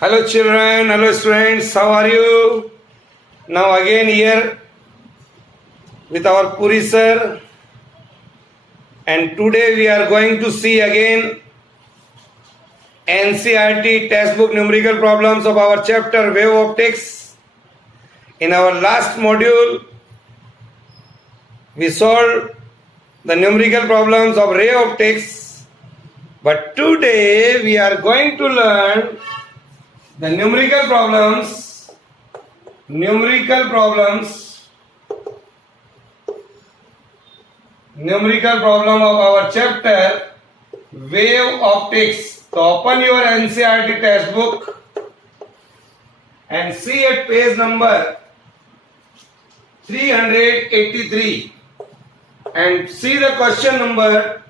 Hello children, hello students, how are you? Now again here with our Puri sir, and today we are going to see again NCERT textbook numerical problems of our chapter Wave Optics. In our last module we solved the numerical problems of ray optics, but today we are going to learn the numerical problems of our chapter Wave Optics. So open your NCERT textbook and see at page number 383 and see the question number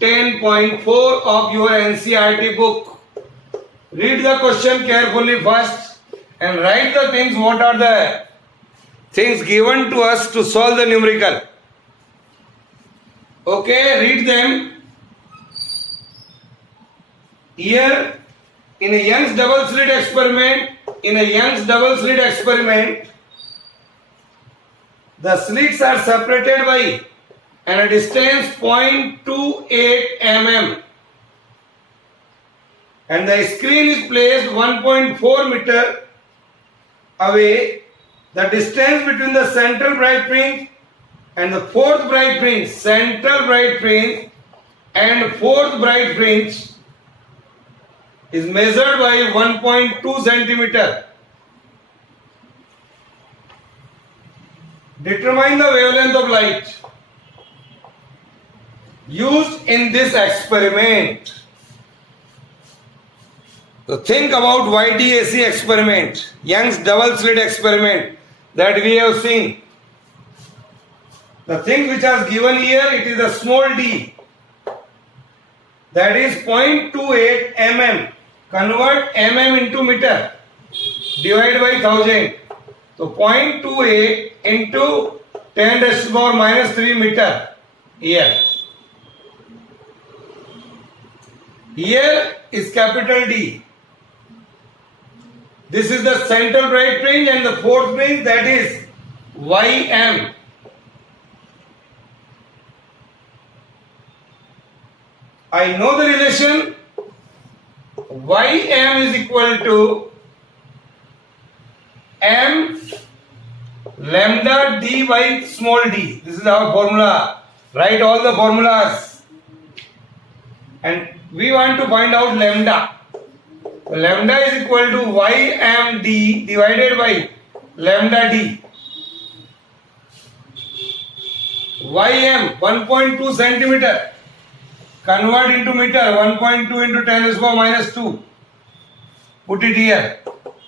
10.4 of your NCERT book. Read the question carefully first and write the things, what are the things given to us to solve the numerical. Okay, read them. Here in a Young's double slit experiment, the slits are separated by a distance 0.28 mm. And the screen is placed 1.4 meter away. The distance between the central bright fringe and the fourth bright fringe, is measured by 1.2 centimeter. Determine the wavelength of light used in this experiment. So think about YDAC experiment, Young's double slit experiment that we have seen. The thing which is given here, it is a small d, that is 0.28 mm. Convert mm into meter, divide by 1000. So 0.28 into 10 raised to the power minus 3 meter here. Here is capital D. This is the central bright fringe and the fourth fringe, that is Ym. I know the relation Ym is equal to m lambda d by small d. This is our formula. Write all the formulas. And we want to find out lambda. So lambda is equal to Ym divided by lambda d. Ym 1.2 centimeter. Convert into meter, 1.2 into 10 raised to the power minus 2. Put it here.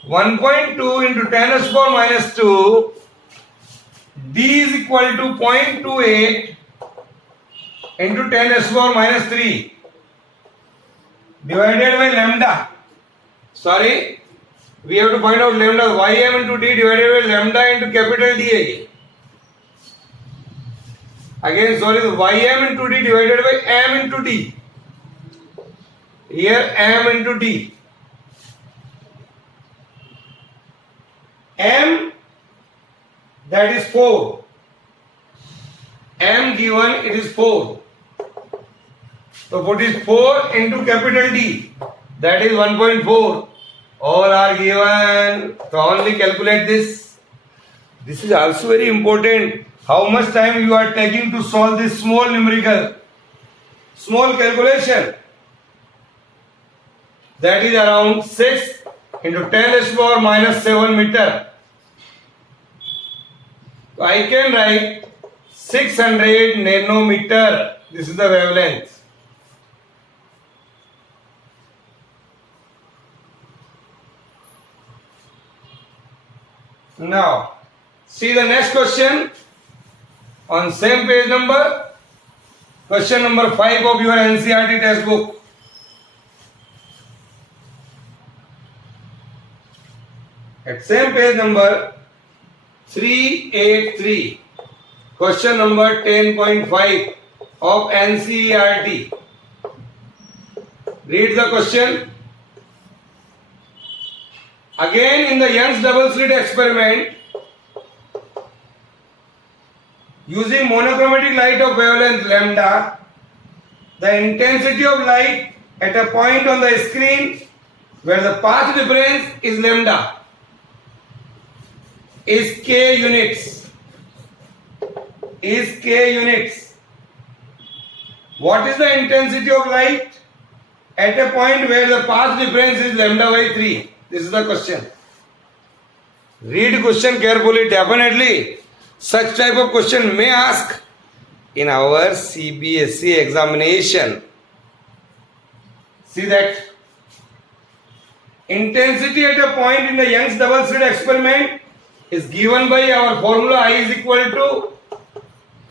1.2 into 10 raised to the power minus 2. D is equal to 0.28 into 10 raised to the power minus 3. Divided by lambda. Sorry, we have to find out lambda. Ym into d divided by lambda into capital D again. Again, sorry, Ym into d divided by m into d. Here m into d. M, that is 4. M given, it is 4. So put is 4 into capital D. That is 1.4. All are given. So only calculate this. This is also very important. How much time you are taking to solve this small numerical, small calculation. That is around 6 into 10 raised to the power minus 7 meter. So I can write 600 nanometer. This is the wavelength. Now, see the next question on same page number, question number 5 of your NCERT textbook. At same page number 383, question number 10.5 of NCERT. Read the question. Again, in the Young's double slit experiment, using monochromatic light of wavelength lambda, the intensity of light at a point on the screen where the path difference is lambda is k units. Is k units. What is the intensity of light at a point where the path difference is lambda by 3? This is the question. Read question carefully. Definitely such type of question may ask in our CBSE examination. See that intensity at a point in the Young's double slit experiment is given by our formula I is equal to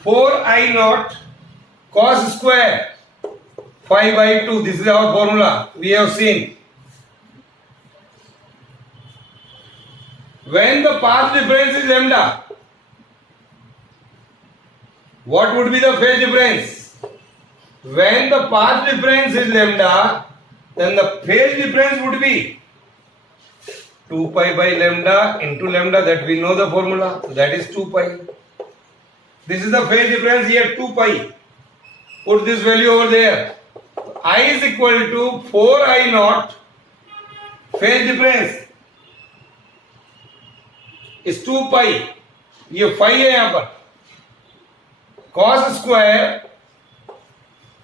4I naught cos square phi by 2. This is our formula we have seen. When the path difference is lambda, what would be the phase difference? When the path difference is lambda, then the phase difference would be 2 pi by lambda into lambda, that we know the formula, that is 2 pi. This is the phase difference here, 2 pi. Put this value over there. I is equal to 4I naught, phase difference is 2 pi. ये phi है यहाँ पर. cos square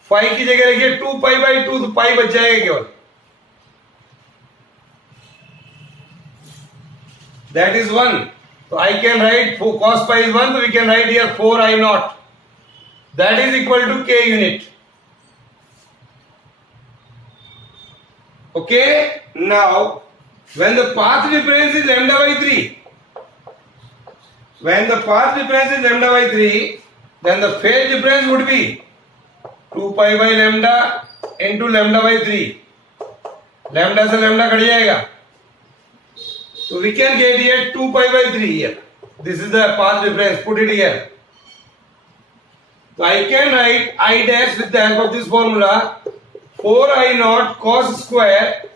phi की जगह रखिए 2 pi by 2, तो pi बच जाएगा केवल. That is 1. So I can write cos pi is 1, so we can write here 4I naught. That is equal to k unit. Okay. Now, when the path difference is lambda by 3, when the path difference is lambda by 3, then the phase difference would be 2 pi by lambda into lambda by 3. Lambda से lambda cut जाएगा. So we can get here 2 pi by 3 here. This is the path difference. Put it here. So I can write I dash with the help of this formula 4I naught cos square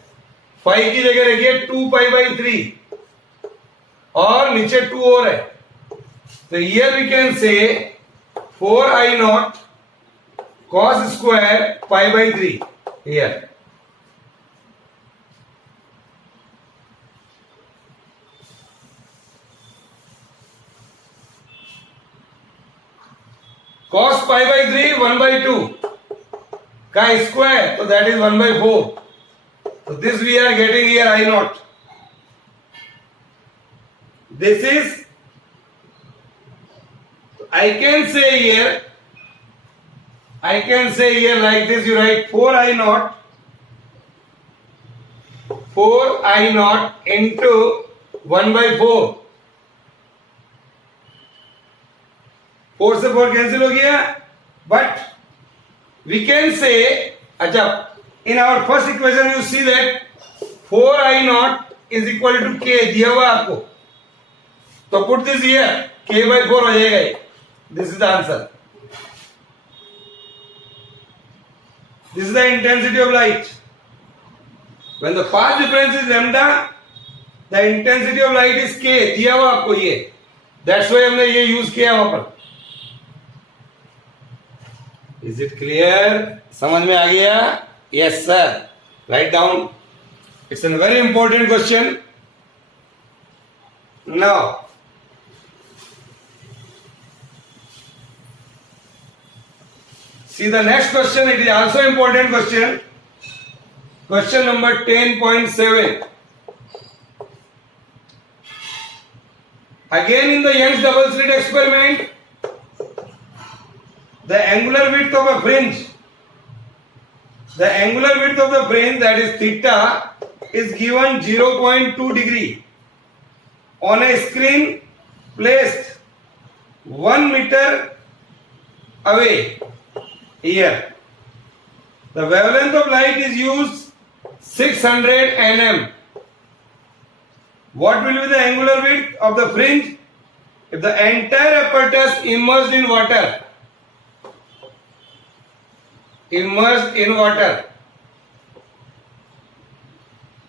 phi की जगह रखिए 2 pi by 3 और नीचे 2 और है. So here we can say 4I naught cos square pi by 3 here. Cos pi by 3 1 by 2 का square, so that is 1 by 4. So this we are getting here I naught. This is, I can say here like this, you write 4I naught into 1 by 4. 4 से 4 cancel हो गया, but we can say, अच्छा, in our first equation you see that 4I naught is equal to k दिया हुआ आपको, तो put this here, k by 4 हो जाएगा ये. This is the answer. This is the intensity of light. When the path difference is lambda, the intensity of light is k दिया हुआ आपको ये. That's why हमने ये यूज किया वहां पर. Is it clear? समझ में आ गया? Yes sir. Write down. It's a very important question. Now, see the next question. It is also important question. Question number 10.7. Again in the Young's double slit experiment, the angular width of a fringe, that is theta, is given 0.2 degree on a screen placed 1 meter away here. The wavelength of light is used 600 nm. What will be the angular width of the fringe if the entire apparatus immersed in water?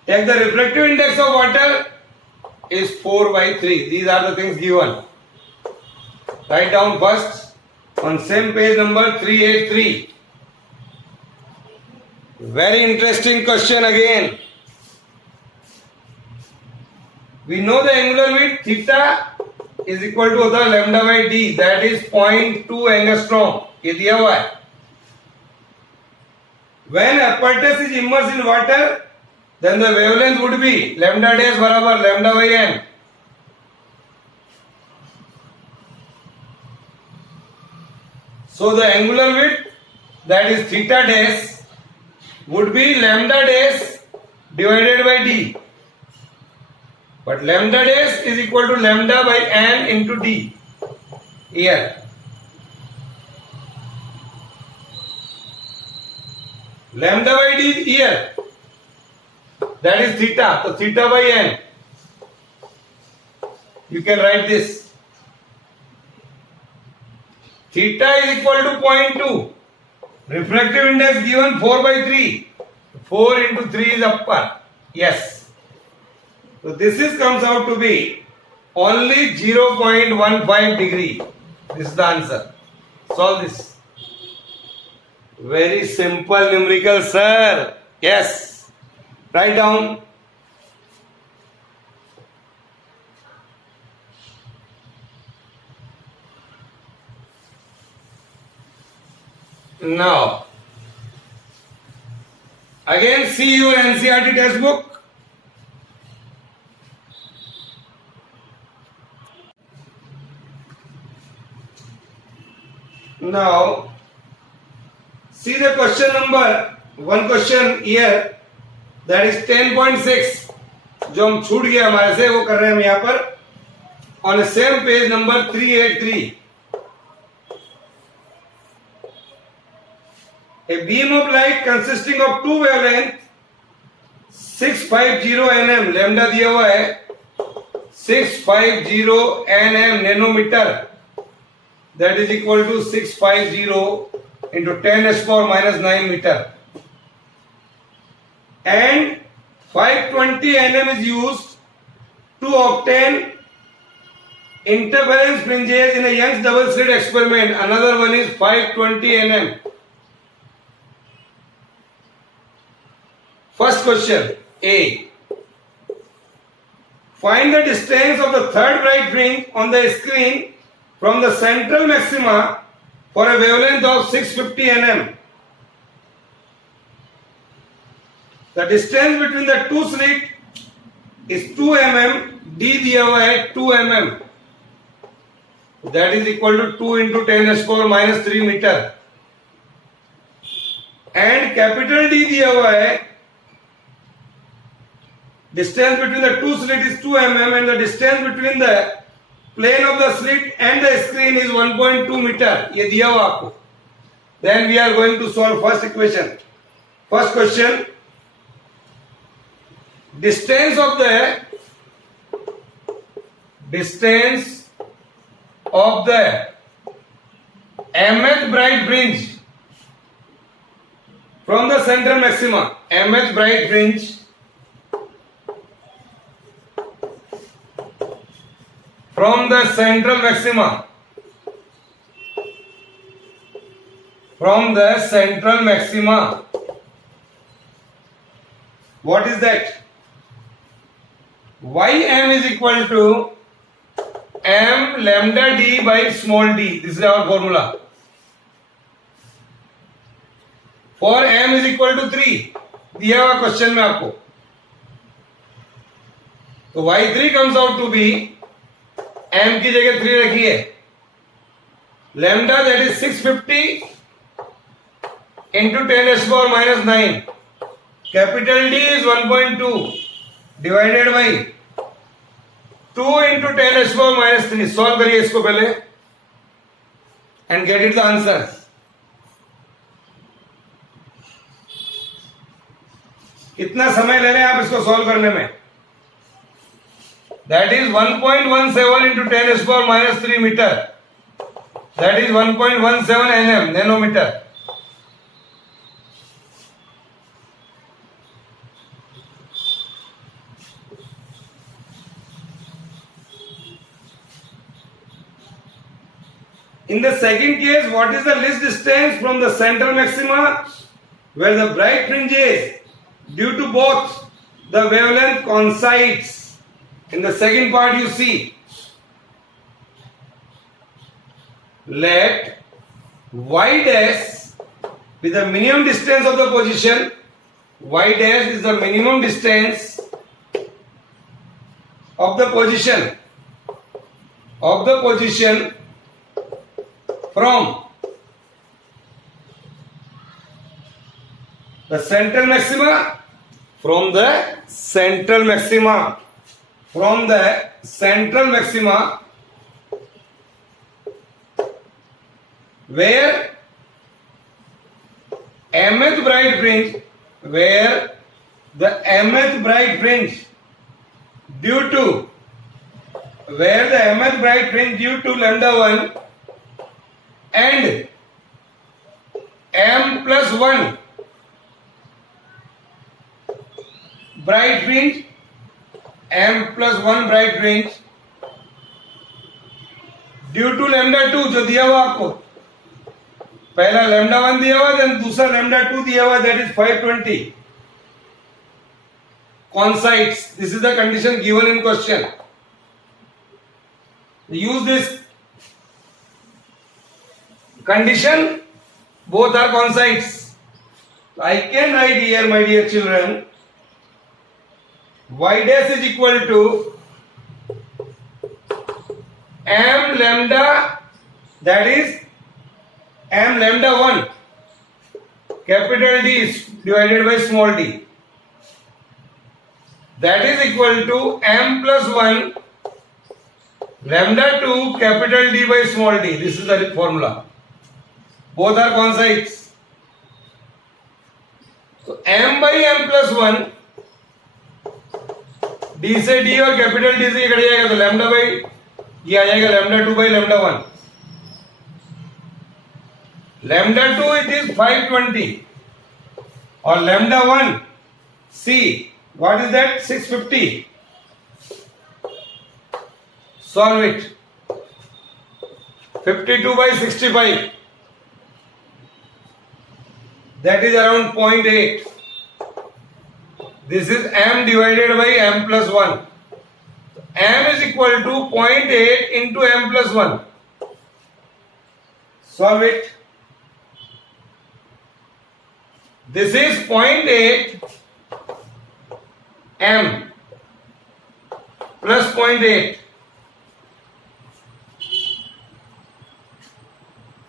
Take the refractive index of water is 4/3. These are the things given. Write down first on same page number 383. Very interesting question again. We know the angular width theta is equal to होता है lambda by d, that is 0.2 angstrom. ये दिया हुआ है. When apparatus is immersed in water, then the wavelength would be lambda dash बराबर lambda by n. So the angular width, that is theta dash, would be lambda dash divided by d. But lambda dash is equal to lambda by n into d here. Lambda by d here, that is theta, so theta by n. You can write this. Theta is equal to 0.2. Refractive index given 4/3. 4 into 3 is upper. Yes. So this comes out to be only 0.15 degree. This is the answer. Solve this. Very simple numerical, sir. Yes. Write down. Now, again see your NCERT textbook. Now, see the question number, one question here, that is 10.6, जो हम छूट गया हमारे से, वो कर रहे हैं हम यहाँ पर on the same page number 383. A beam of light consisting of two wavelength 650 nm, lambda दिया हुआ है 650 nm nanometer, that is equal to 650 into 10⁻⁻9 meter, and 520 nm is used to obtain interference fringes in a Young's double slit experiment. Another one is 520 nm. First question A. Find the distance of the third bright fringe on the screen from the central maxima for a wavelength of 650 nm. The distance between the two slits is 2 mm. D दिया हुआ है 2 mm. That is equal to 2 into 10⁻⁻3 meter. And capital D दिया हुआ है, distance between the two slits is 2 mm and the distance between the plane of the slit and the screen is 1.2 meter. ये दिया हुआ आपको. Then we are going to solve first equation. First question, distance of the mth bright fringe from the central maxima. Mth bright fringe from the central maxima. From the central maxima. What is that? Ym is equal to m lambda d by small d. This is our formula. For m is equal to 3 दिया हुआ question में आपको, तो y3 comes out to be, m की जगह 3 रखिए, lambda that is 650 into 10⁻⁻9. Capital D is 1.2 divided by 2 into 10⁻⁻3. Solve करिए इसको पहले and get it the answer. कितना समय ले रहे हैं आप इसको सॉल्व करने में? That is 1.17 into 10⁻⁻3 meter. That is 1.17 nm, nanometer. In the second case, what is the least distance from the central maxima where the bright fringes due to both the wavelength coincides? In the second part you see, let y dash be the minimum distance of the position. Y dash is the minimum distance of the position from the central maxima, from the central maxima where mth bright fringe, due to lambda 1 and m plus 1 bright fringe, due to lambda 2 जो दिया हुआ आपको, पहला lambda 1 दिया हुआ, then दूसरा lambda 2 दिया हुआ, that is 520 coincides. This is the condition given in question. Use this condition, both are coincides. I can write here, my dear children, y dash is equal to m lambda, that is m lambda 1 capital D is divided by small d, that is equal to m plus 1 lambda 2 capital D by small d. This is the formula. Both are coincides. So m by m plus 1, d से d और capital D से ये cut जाएगा, तो lambda by ये आ जाएगा lambda 2 by lambda 1. Lambda 2 it is 520 और lambda 1 c what is that 650. Solve it. 52 by 65. That is around 0.8. This is m divided by m plus 1. M is equal to 0.8 into m plus 1. Solve it. This is 0.8 m plus 0.8.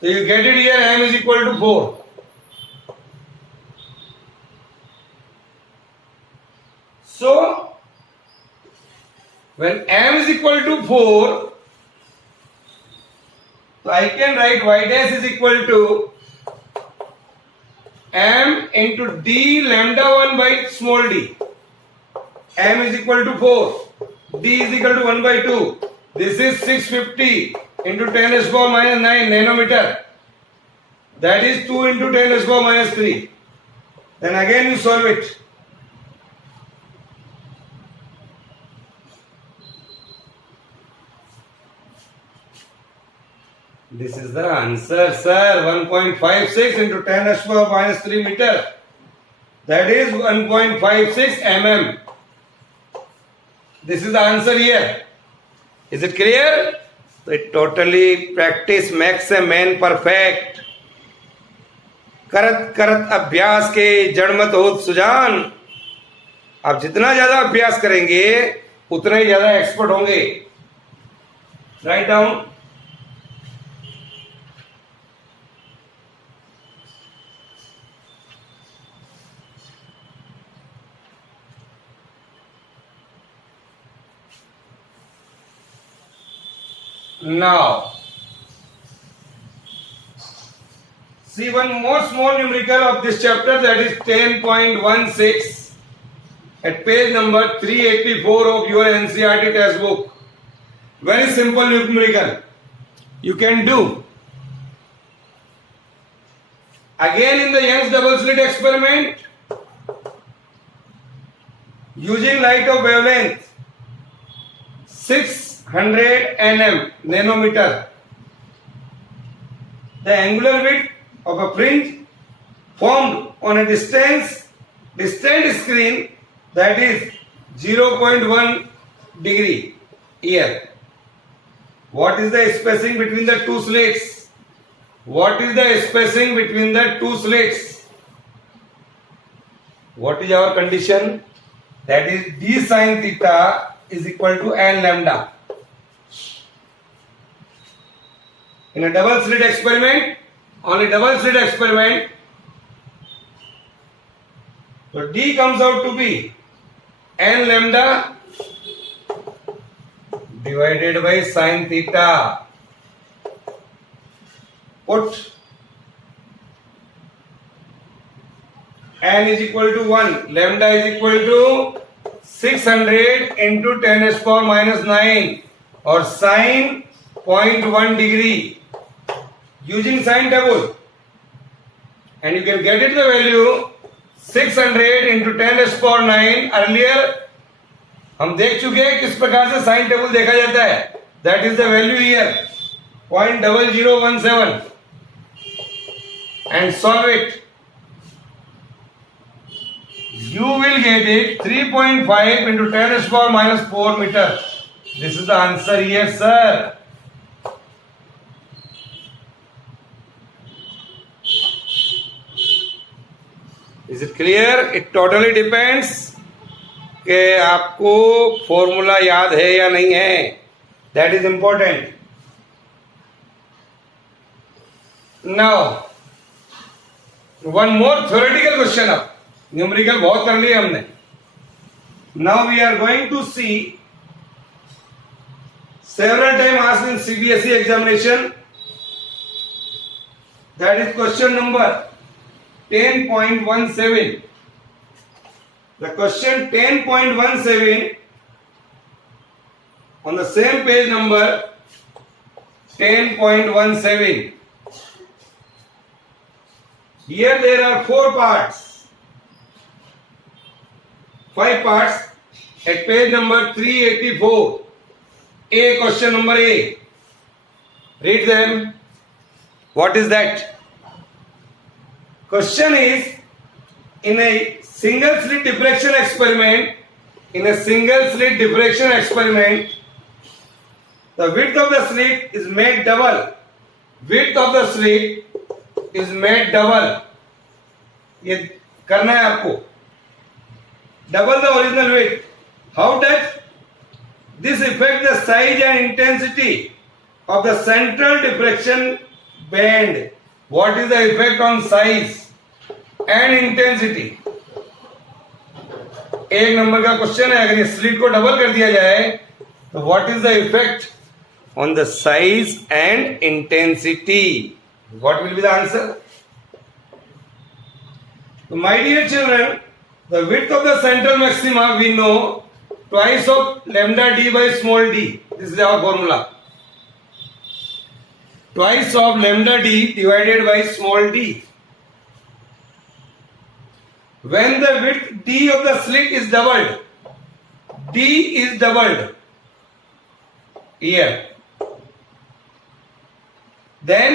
So you get it here, m is equal to 4. So when m is equal to 4, so I can write y dash is equal to m into d lambda 1 by small d. M is equal to 4, d is equal to 1 by 2. This is 650 into 10 raised to power minus 9 nanometer. That is 2 into 10 raised to power minus 3. Then again you solve it. This is the answer, sir. 1.56 into 10 raised to power minus 3 meter. That is 1.56 mm. This is the answer here. Is it clear? So totally practice makes a man perfect. करत करत अभ्यास के जड़मत होत सुजान. आप जितना ज्यादा अभ्यास करेंगे उतना ही ज्यादा एक्सपर्ट होंगे. Write down. Now, see one more small numerical of this chapter, that is 10.16 at page number 384 of your NCERT textbook. Very simple numerical. You can do. Again in the Young's double slit experiment, using light of wavelength 600 nm nanometer, the angular width of a fringe formed on a distant screen that is 0.1 degree here. What is the spacing between the two slits? What is the spacing between the two slits? What is our condition? That is d sin theta is equal to n lambda. In a double slit experiment, on a double slit experiment, so d comes out to be n lambda divided by sin theta. Put n is equal to 1, lambda is equal to 600 into 10 raised power minus 9 or sine 0.1 degree using sine table, and you can get it the value 600 into 10 raised power 9. Earlier हम देख चुके हैं किस प्रकार से sign table देखा जाता है. That is the value here 0.0017 and solve it. You will get it 3.5 into 10 raised power minus 4 meter. This is the answer here, sir. Is it clear? It totally depends कि आपको formula याद है या नहीं है. That is important. Now, one more theoretical question अब. Numerical बहुत कर लिए हमने. Now we are going to see several times asked in CBSE examination. That is question number 10.17. The question 10.17 on the same page number 10.17. Here there are 4 parts. 5 parts at page number 384. A, question number A. Read them. What is that? Question is, in a single slit diffraction experiment, the width of the slit is made double. Width of the slit is made double. ये करना है आपको. Double the original width. How does this affect the size and intensity of the central diffraction band? What is the effect on size and intensity? एक number का question है. अगर ये slit को डबल कर दिया जाए तो what is the effect on the size and intensity? What will be the answer? My dear children, the width of the central maxima we know twice of lambda D by small d. This is our formula. Twice of lambda D divided by small d. When the width d of the slit is doubled, d is doubled here. Then,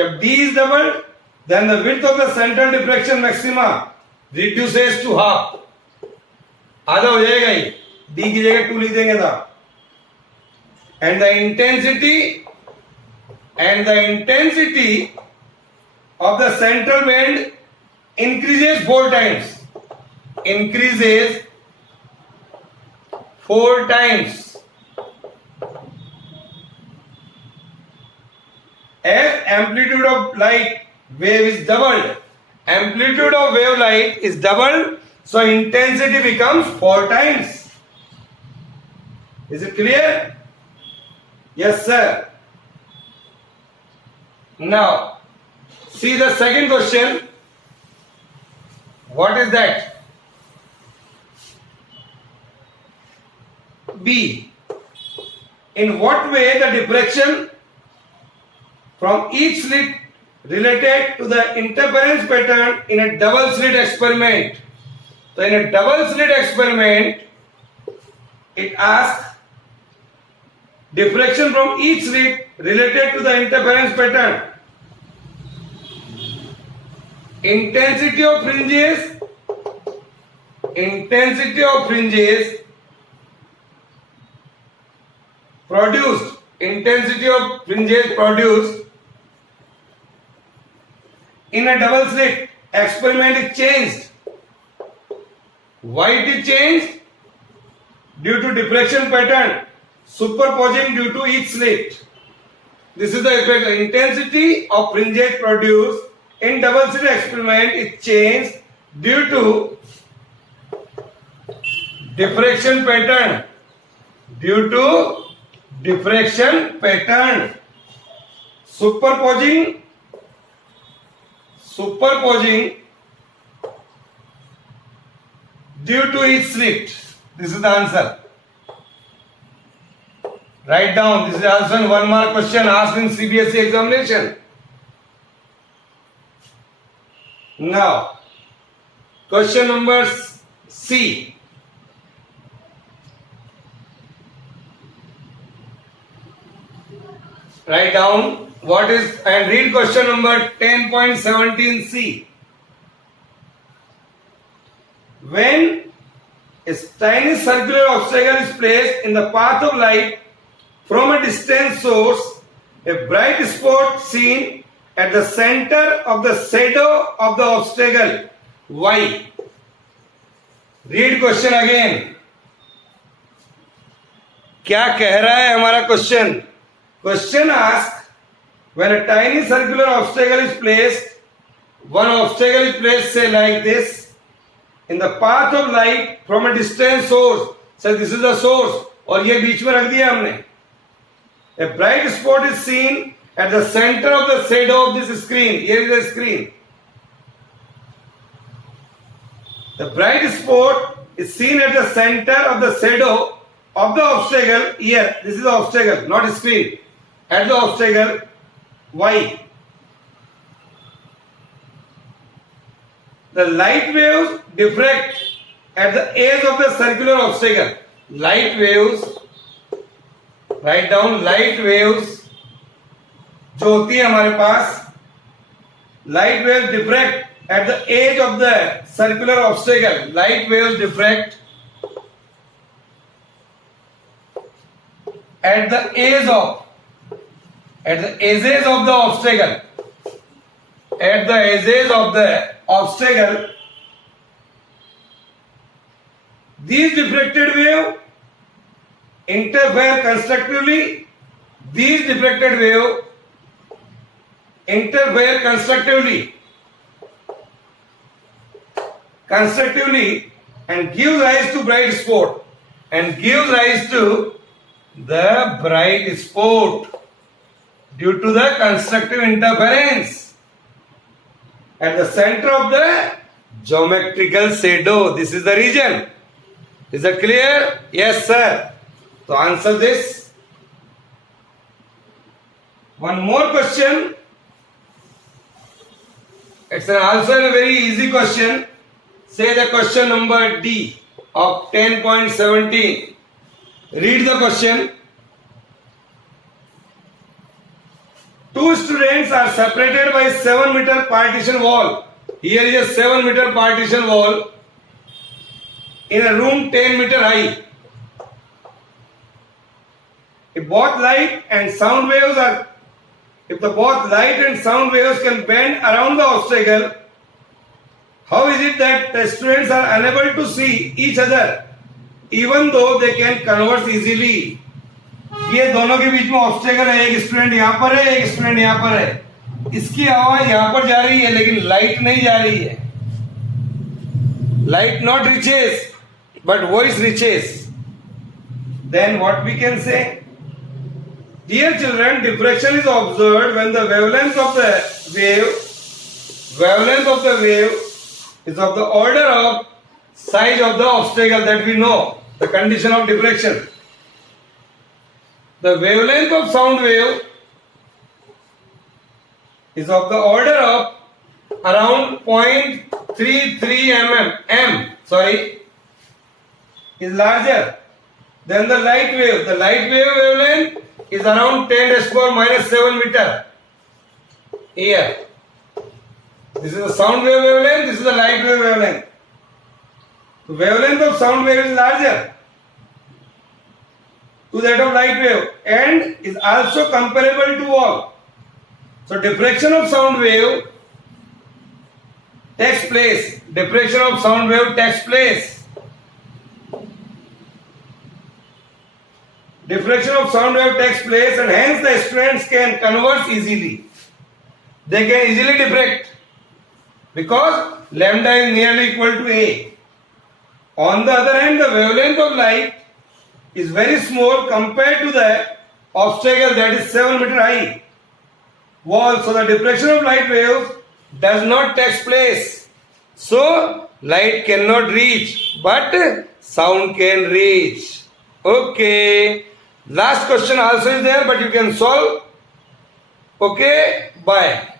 जब d is doubled, then the width of the central diffraction maxima reduces to half. आधा हो जाएगा ही. d की जगह 2 लिख देंगे था. And the intensity of the central band increases 4 times. Increases 4 times. As amplitude of light wave is doubled. Amplitude of wave light is doubled, so intensity becomes 4 times. Is it clear? Yes, sir. Now, see the second question. What is that? B. In what way the diffraction from each slit related to the interference pattern in a double slit experiment? So in a double slit experiment, it asks diffraction from each slit related to the interference pattern. intensity of fringes produced in a double slit experiment is changed. Why it is changed? Due to diffraction pattern superposing due to each slit. This is the effect. Intensity of fringes produced in double slit experiment is changed due to diffraction pattern. Superposing due to each slit. This is the answer. Write down. This is also a 1 mark question asked in CBSE examination. Now, question number C. Write down what is and read question number 10.17C. When a tiny circular obstacle is placed in the path of light from a distant source, a bright spot seen at the center of the shadow of the obstacle. Why? Read question again. क्या कह रहा है हमारा question? Question asks, when a tiny circular obstacle is placed, one obstacle is placed, say like this, in the path of light from a distant source. So this is the source, और ये बीच में रख दिया हमने. A bright spot is seen at the center of the shadow of this screen. Here is the screen. The bright spot is seen at the center of the shadow of the obstacle. Here, this is the obstacle, not screen. At the obstacle, why? The light waves diffract at the edge of the circular obstacle. Light waves, write down light waves जो होती है हमारे पास, light waves diffract at the edge of the circular obstacle. Light waves diffract at the edges of the obstacle. At the edges of the obstacle, these diffracted waves interfere constructively. These diffracted waves interfere constructively and give rise to bright spot. And gives rise to the bright spot due to the constructive interference at the center of the geometrical shadow. This is the region. Is that clear? Yes, sir. So answer this. One more question. It's also a very easy question. Say the question number D of 10.17. Read the question. Two students are separated by 7-meter partition wall. Here is a 7-meter partition wall in a room 10-meter high. If both light and sound waves can bend around the obstacle, how is it that the students are unable to see each other even though they can converse easily? ये दोनों के बीच में obstacle है, एक student यहाँ पर है, एक स्टूडेंट यहाँ पर है. इसकी आवाज यहाँ पर जा रही है लेकिन लाइट नहीं जा रही है. Light not reaches, but voice reaches. Then what we can say? Dear children, diffraction is observed when the wavelength of the wave is of the order of size of the obstacle. That we know the condition of diffraction. The wavelength of sound wave is of the order of around 0.33 is larger than the light wave. The light wave wavelength is around 10⁻⁻⁷ meter. Here. This is the sound wave wavelength, this is the light wave wavelength. The wavelength of sound wave is larger to that of light wave and is also comparable to all. So diffraction of sound wave takes place. Diffraction of sound wave takes place. Diffraction of sound wave takes place and hence the students can converse easily. They can easily diffract because lambda is nearly equal to A. On the other hand, the wavelength of light is very small compared to the obstacle that is 7 meter high wall. So the diffraction of light waves does not take place. So light cannot reach, but sound can reach. Okay. Last question also is there, but you can solve. Okay. Bye.